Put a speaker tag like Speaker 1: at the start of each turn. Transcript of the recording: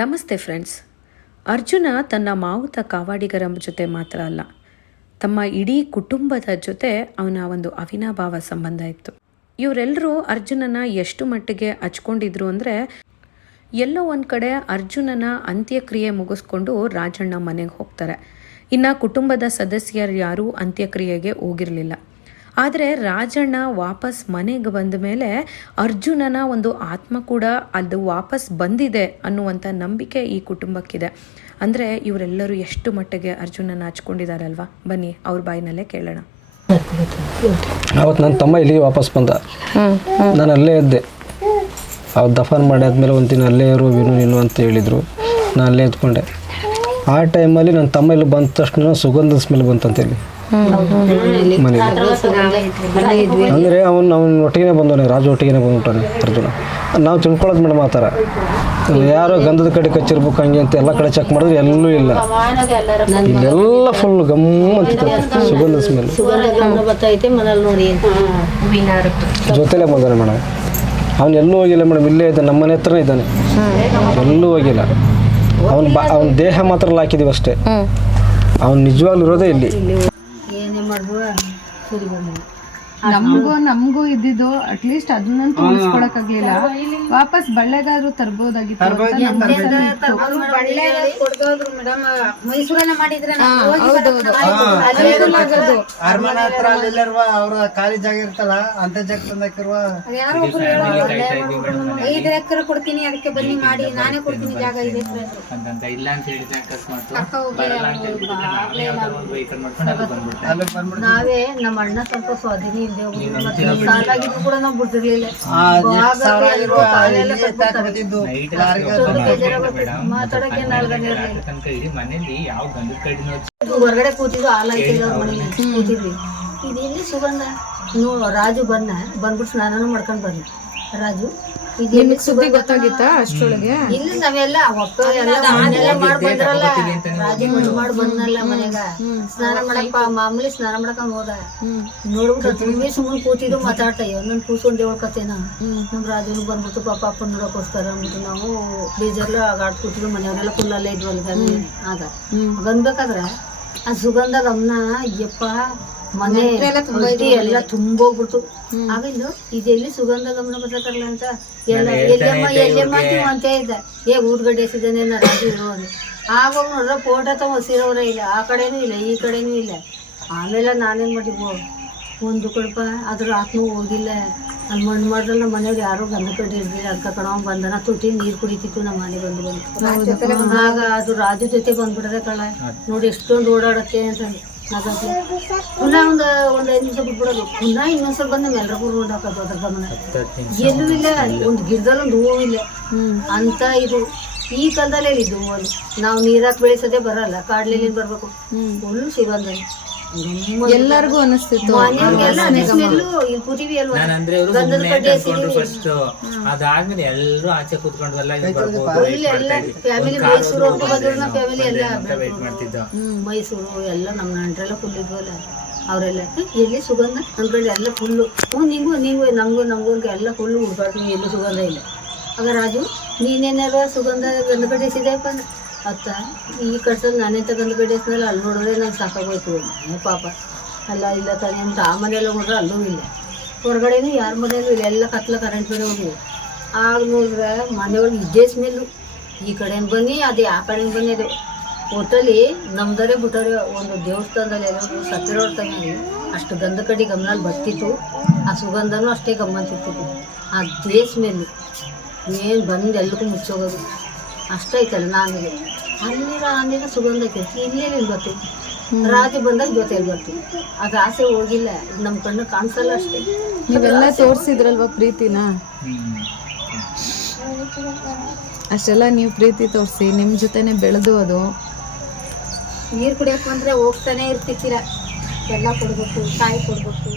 Speaker 1: ನಮಸ್ತೆ ಫ್ರೆಂಡ್ಸ್. ಅರ್ಜುನ ತನ್ನ ಮಾವುತ ಕಾವಾಡಿಗರ ಜೊತೆ ಮಾತ್ರ ಅಲ್ಲ, ತಮ್ಮ ಇಡೀ ಕುಟುಂಬದ ಜೊತೆ ಅವನ ಒಂದು ಅವಿನಾಭಾವ ಸಂಬಂಧ ಇತ್ತು. ಇವರೆಲ್ಲರೂ ಅರ್ಜುನನ ಎಷ್ಟು ಮಟ್ಟಿಗೆ ಹಚ್ಕೊಂಡಿದ್ರು ಅಂದರೆ, ಎಲ್ಲೋ ಒಂದು ಕಡೆ ಅರ್ಜುನನ ಅಂತ್ಯಕ್ರಿಯೆ ಮುಗಿಸ್ಕೊಂಡು ರಾಜಣ್ಣ ಮನೆಗೆ ಹೋಗ್ತಾರೆ. ಇನ್ನು ಕುಟುಂಬದ ಸದಸ್ಯರು ಯಾರೂ ಅಂತ್ಯಕ್ರಿಯೆಗೆ ಹೋಗಿರಲಿಲ್ಲ. ಆದರೆ ರಾಜಣ್ಣ ವಾಪಸ್ ಮನೆಗೆ ಬಂದ ಮೇಲೆ ಅರ್ಜುನನ ಒಂದು ಆತ್ಮ ಕೂಡ ಅದು ವಾಪಸ್ ಬಂದಿದೆ ಅನ್ನುವಂಥ ನಂಬಿಕೆ ಈ ಕುಟುಂಬಕ್ಕಿದೆ. ಅಂದರೆ ಇವರೆಲ್ಲರೂ ಎಷ್ಟು ಮಟ್ಟಿಗೆ ಅರ್ಜುನನ ಹಚ್ಕೊಂಡಿದ್ದಾರಲ್ವಾ ಬನ್ನಿ, ಅವ್ರ ಬಾಯಿನಲ್ಲೇ ಕೇಳೋಣ.
Speaker 2: ಅವತ್ತು ನನ್ನ ತಮ್ಮ ಇಲ್ಲಿಗೆ ವಾಪಸ್ ಬಂದ. ನಾನು ಅಲ್ಲೇ ಇದ್ದೆ. ಅವ್ರು ದಫನ್ ಮಾಡಿ ಆದಮೇಲೆ ಒಂದು ದಿನ ಅಲ್ಲೇ ಇರು ವಿನು ನೀನು ಅಂತ ಹೇಳಿದರು. ನಾನು ಅಲ್ಲೇ ಎದ್ಕೊಂಡೆ ಆ ಟೈಮಲ್ಲಿ ನನ್ನ ತಮ್ಮ ಇಲ್ಲಿ ಬಂದ ತಕ್ಷಣ ಸುಗಂಧದ ಸ್ಮೆಲ್ ಬಂತಂತೇಳಿ ಇಲ್ಲಿ. ಅಂದರೆ ಅವನು ಅವನ ಒಟ್ಟಿಗೆ ಬಂದವನೇ ರಾಜು ಒಟ್ಟಿಗೆ ಬಂದ್ಬಿಟ್ಟಾನೆ ಅರ್ಜುನ. ನಾವು ತಿಳ್ಕೊಳ್ಳೋದು ಮೇಡಮ್ ಆ ಥರ. ಯಾರೋ ಗಂಧದ ಕಡೆ ಕಚ್ಚಿರ್ಬೇಕು ಹಂಗೆ ಅಂತ ಎಲ್ಲ ಕಡೆ ಚೆಕ್ ಮಾಡಿದ್ರೆ ಎಲ್ಲೂ ಇಲ್ಲ. ಇಲ್ಲೆಲ್ಲ ಫುಲ್ ಗಮ್ ಅಂತಿತ್ತು. ಸುಗಂಧ ಸ್ಮೆಲ್ ಜೊತೆಲೇ ಬಂದಾನೆ ಮೇಡಮ್. ಅವನು ಎಲ್ಲೂ ಹೋಗಿಲ್ಲ ಮೇಡಮ್ ಇಲ್ಲೇ ಇದ್ದಾನೆ ನಮ್ಮ ಮನೆ ಹತ್ರನೇ ಇದ್ದಾನೆ. ಎಲ್ಲೂ ಹೋಗಿಲ್ಲ. ಅವನು ಬಾ ಅವ್ನ ದೇಹ ಮಾತ್ರ ಹಾಕಿದೀವಿ ಅಷ್ಟೇ. ಅವ್ನು ನಿಜವಾಗ್ಲೂ ಇರೋದೇ ಇಲ್ಲಿ.
Speaker 3: ಏನೇ ಮಾಡಿದ್ರು ಸರಿ ಬಂದಿಲ್ಲ
Speaker 4: ನಮಗೂ ನಮಗೂ ಇದ್ದಿದ್ದು ಅಟ್ಲೀಸ್ಟ್ ಅದನ್ನಂತೂ ಉಳಿಸ್ಕೊಳಕ್ಕಾಗ್ಲಿಲ್ಲ ವಾಪಸ್ ಬಳ್ಳೆಗಾದ್ರು ತರ್ಬೋದಾಗಿತ್ತು ಅಂತ ನಮ್ ಮನ್ಸಲ್ಲಿ ಇತ್ತು.
Speaker 3: ಮೈಸೂರನ್ನ ಮಾಡಿದ್ರೆ.
Speaker 5: ಅರಮನೆ ಹತ್ರ ಅವ್ರ ಖಾಲಿ ಜಾಗ ಇರ್ತಲ್ಲ ಅಂತ ಜಾಗ ತಂದಾಕಿರುವ
Speaker 3: ಯಾರೋ ಒಬ್ರು ಹೇಳೋರು ಐದು ಎಕರೆ ಕೊಡ್ತೀನಿ ಅದಕ್ಕೆ ಬನ್ನಿ ಮಾಡಿ ನಾನೇ ಕೊಡ್ತೀನಿ ಜಾಗ
Speaker 6: ಇದೆ. ಇಲ್ಲ ಅಂತ ಹೇಳಿದ್ರೆ ಅಕಸ್ಮಾತ್ ಬರಲ್ಲ ಅಂತ ನಾವೇ ಯಾವ್ದಾದ್ರು ಒಂದು ವೆಹಿಕಲ್ ಮಾಡ್ಕೊಂಡು ಅಲ್ಲಿ ಬಂದ್ಬಿಡ್ತೀವಿ.
Speaker 3: ನಾವೇ ನಮ್ಮ ಅಣ್ಣ ಸ್ವಲ್ಪ ಸ್ವಾಧೀನ ಕೂಡ ನಾವು ಬಿಡ್ತಿರ್ಲಿಲ್ಲ. ಮಾತಾಡಕ್ಕೆ
Speaker 6: ಮನೇಲಿ ಯಾವ ಗಂಧದ ಕಡಿನೂ
Speaker 3: ಹೊರಗಡೆ ಕೂತಿದ್ದು ಹಾಲು ಹಾಕಿದ್ರು ಅವ್ರ ಮನೇಲಿ ಕೂತಿದ್ವಿ. ಇದು ಎಲ್ಲಿ ಸುಗಂಧ. ನೋ ರಾಜು ಬಂದ. ಬಂದ್ಬಿಟ್ಟು ಸ್ನಾನನೂ ಮಾಡ್ಕೊಂಡ್ ಬಂದ ರಾಜು ಎಲ್ಲಿ
Speaker 4: ಸುದ್ದಿ ಗೊತ್ತಾಗಿತ್ತಾ ಅಷ್ಟೊಳಗೆ?
Speaker 3: ಇಲ್ಲ ನಾವೆಲ್ಲ ಒಪ್ಪ ಎಲ್ಲ ಮನೆಯೆಲ್ಲ ಮಾಡ್ ಬಂದ್ರಲ್ಲ ರಾಜು ಮಾಡಿ ಬಂದ್ನಲ್ಲ ಮನೆಗ. ಸ್ನಾನ ಮಾಡಪ್ಪ ಮಾಮೂಲಿ ಸ್ನಾನ ಮಾಡಕ ಹೋದ. ನೋಡ್ಬಿಟ್ಟು ತುಂಬಿ ಸುಮ್ಮನೆ ಕೂತಿದ್ದು ಮಾತಾಡ್ತಾ ಒಂದೊಂದು ಕೂತ್ಕೊಂಡು ಹೇಳ್ಕತ್ತೇನ ನಮ್ ರಾಜುನು ಬಂದ್ಬಿಟ್ಟು ಪಾಪ ಅಪ್ಪನ ನೋಡಕ್ಕೋಸ್ಕರ ಅಂದ್ಬಿಟ್ಟು ನಾವು ಬೇಜಾರ್ಲ ಆಗಾಡ್ ಕೂತಿದ್ರು ಮನೆಯವರೆಲ್ಲ ಫುಲ್ ಅಲ್ಲೇ ಇದ್ವಲ್ಲ ಗಂಡ ಆಗ. ಬಂದ್ಬೇಕಾದ್ರೆ ಆ ಸುಗಂಧ ಗಮನ ಅಯ್ಯಪ್ಪ ಮನೆ ಹೊಟ್ಟಿ ಎಲ್ಲ ತುಂಬೋಗ್ಬಿಟ್ಟು. ಆಮೇಲೆ ಇದೆಲ್ಲಿ ಸುಗಂಧ ಗಮನ ಬರ್ತಾರಲ್ಲ ಅಂತ? ಎಲ್ಲ ಎಲ್ಲಮ್ಮ ಎಲ್ಲಮ್ಮ ನೀವು ಅಂತ ಇದ್ದ ಏ ಊದ್ಗಡ್ಡೆ ಎಸಿದಾನೆ ರಾಜು ಇರೋದು. ಆಗೋಗಿ ನೋಡ್ರೆ ಫೋಟೋ ತಗೋ ಸೀರೋರ ಇಲ್ಲ. ಆ ಕಡೆನೂ ಇಲ್ಲ ಈ ಕಡೆನೂ ಇಲ್ಲ. ಆಮೇಲೆ ನಾನೇನು ಮಾಡಿದ್ವು ಒಂದು ಕಡಪ ಅದ್ರ ಆತ್ಮ ಹೋಗಿಲ್ಲ. ಅಲ್ಲಿ ಮಣ್ಣು ಮಾಡಿದ್ರೆ ನಮ್ಮ ಮನೆಯವ್ರು ಯಾರೋ ಗಂಧ ಕಡ್ಡಿ ಇರ್ಲಿಲ್ಲ ಅಕ್ಕ ಕಣ ಬಂದನ ತುಟಿ ನೀರು ಕುಡಿತಿತ್ತು ನಮ್ಮ ಮನೆ ಬಂದು ಬಂದು ಆಗ ಅದು ರಾಜು ಜೊತೆ ಬಂದ್ಬಿಡ್ರೆ ಕಳ ನೋಡಿ ಎಷ್ಟೊಂದು ಓಡಾಡತ್ತೆ ಅಂತ. ಹಾಗಾಗಿ ಪುನಃ ಒಂದು ಒಂದು ಐದು ನಿಮಿಷ ಬಿಟ್ಬಿಡೋದು. ಪುನಃ ಇನ್ನೊಂದ್ಸಲ ಬಂದ ಮೆಲ್ರಪುರ ರೋಡ್ ಹಾಕೋದು ಅದ್ರ ಗಮನ ಎಲ್ಲೂ ಇಲ್ಲ ಒಂದು ಗಿಡದಲ್ಲಿ ಒಂದು ಹೂವು ಇಲ್ಲ. ಅಂತ ಇದು ಈ ಕಾಲದಲ್ಲಿ ಇದು ಹೂವಲ್ಲಿ. ನಾವು ನೀರಾಕ್ ಬೆಳೆಸೋದೇ ಬರಲ್ಲ ಕಾಡ್ಲಿಲ್ಲಿ ಬರ್ಬೇಕು. ಫುಲ್ ಸಿಗಂದ
Speaker 4: ಎಲ್ಲರಿಗೂ ಅನಿಸ್ತಿತ್ತು.
Speaker 6: ಅಂದ್ರೆ ಇವರು ಅನ್ಕೊಂಡ್ರು ಫಸ್ಟ್ ಅದಾದ್ಮೇಲೆ ಎಲ್ಲರೂ ಆಚೆ ಕೂತ್ಕೊಂಡ್ರಲ್ಲ ಇದು ಬರ್ಬೋದು
Speaker 3: ಎಲ್ಲ ಮೈಸೂರು ಬಂದ್ರು ಎಲ್ಲ
Speaker 6: ವೇಟ್ ಮಾಡ್ತಿದ್ದ.
Speaker 3: ಮೈಸೂರು ಎಲ್ಲ ನಮ್ಮ ನಂಟ್ರೆಲ್ಲ ಫುಲ್ ಇದ್ವಲ್ಲ. ಅವರೆಲ್ಲ ಎಲ್ಲಿ ಸುಗಂಧ? ಅನ್ಕೊಂಡು ಎಲ್ಲ ಫುಲ್ಲು ಹ್ಞೂ ನಿಂಗು ನೀವು ನಮಗೂ ನಮಗೂ ಎಲ್ಲ ಫುಲ್ಲು ಹುಡ್ಕಾಡ್ತು ಎಲ್ಲೂ ಸುಗಂಧ ಇಲ್ಲ. ಆಗ ರಾಜು ನೀನೇನಾರ ಸುಗಂಧ ಗಂಧ ಕಡೆ ಎಸಿದೆಯಪ್ಪ ಅಂದ. ಅತ್ತ? ಈ ಕಡೆ ನಾನೇ ತಗೊಂಡು ಕಡೆ ಎಸ್ನಲ್ಲ ಅಲ್ಲಿ ನೋಡಿದ್ರೆ ನಂಗೆ ಸಾಕಾಗೋಯ್ತು. ಪಾಪ. ಅಲ್ಲ, ಇಲ್ಲ ತಾನೆ ಅಂತ ಆ ಮನೆಯಲ್ಲ ನೋಡ್ರೆ ಅಲ್ಲೂ ಇಲ್ಲ. ಹೊರಗಡೆನೂ ಯಾರ ಮನೆಯಲ್ಲೂ ಇಲ್ಲ. ಎಲ್ಲ ಕತ್ಲ ಕರೆಂಟ್ ಮೇಲೆ ಹೋಗಿ ಆಗ ನೋಡಿದ್ರೆ ಮನೆಯೊಳಗೆ ಇದ್ದೇ ಸ್ಮೆಲ್ಲು ಈ ಕಡೆಯಿಂದ ಬನ್ನಿ, ಅದೇ ಆ ಕಡೆಯಿಂದ ಬಂದಿದೆ ಒಟ್ಟಲ್ಲಿ ನಮ್ದರೆ ಬಿಟ್ಟರೆ ಒಂದು ದೇವಸ್ಥಾನದಲ್ಲಿ ಎಲ್ಲರೂ ಸತ್ತಿರೋರ್ ತಂಗಿ ಅಷ್ಟು ಗಂಧ ಕಡೆ ಗಮನಲ್ಲಿ ಬರ್ತಿತ್ತು. ಆ ಸುಗಂಧನೂ ಅಷ್ಟೇ ಆ ಅದೇ ಸ್ಮೆಲ್ಲು ಏನು ಬಂದು ಎಲ್ಲಕ್ಕೂ ಮುಚ್ಚೋಗೋದು. ಅಷ್ಟೈತಲ್ಲ ನಾನಿಗೆ. ಅಲ್ಲಿರೋ ಅಲ್ಲಿರ ಸುಗಂಧ ಐತೆ. ಇಲ್ಲೇನು ಬರ್ತು ರಾತ್ರಿ ಬಂದಾಗ ಜೊತೆಲಿ ಬರ್ತೀವಿ ಅದು ಆಸೆ ಹೋಗಿಲ್ಲ. ನಮ್ಮ ಕಣ್ಣು ಕಾಣಿಸಲ್ಲ ಅಷ್ಟೇ.
Speaker 4: ನೀವೆಲ್ಲ ತೋರ್ಸಿದ್ರಲ್ವ ಪ್ರೀತಿನ? ಅಷ್ಟೆಲ್ಲ ನೀವು ಪ್ರೀತಿ ತೋರಿಸಿ ನಿಮ್ಮ ಜೊತೆನೆ ಬೆಳೆದು ಅದು.
Speaker 3: ನೀರು ಕುಡಿಯಕ್ಕೆ ಬಂದರೆ ಹೋಗ್ತಾನೆ ಇರ್ತಿತ್ತೀರ ಎಲ್ಲ ಕೊಡಬೇಕು ಕಾಯಿ ಕೊಡಬೇಕು.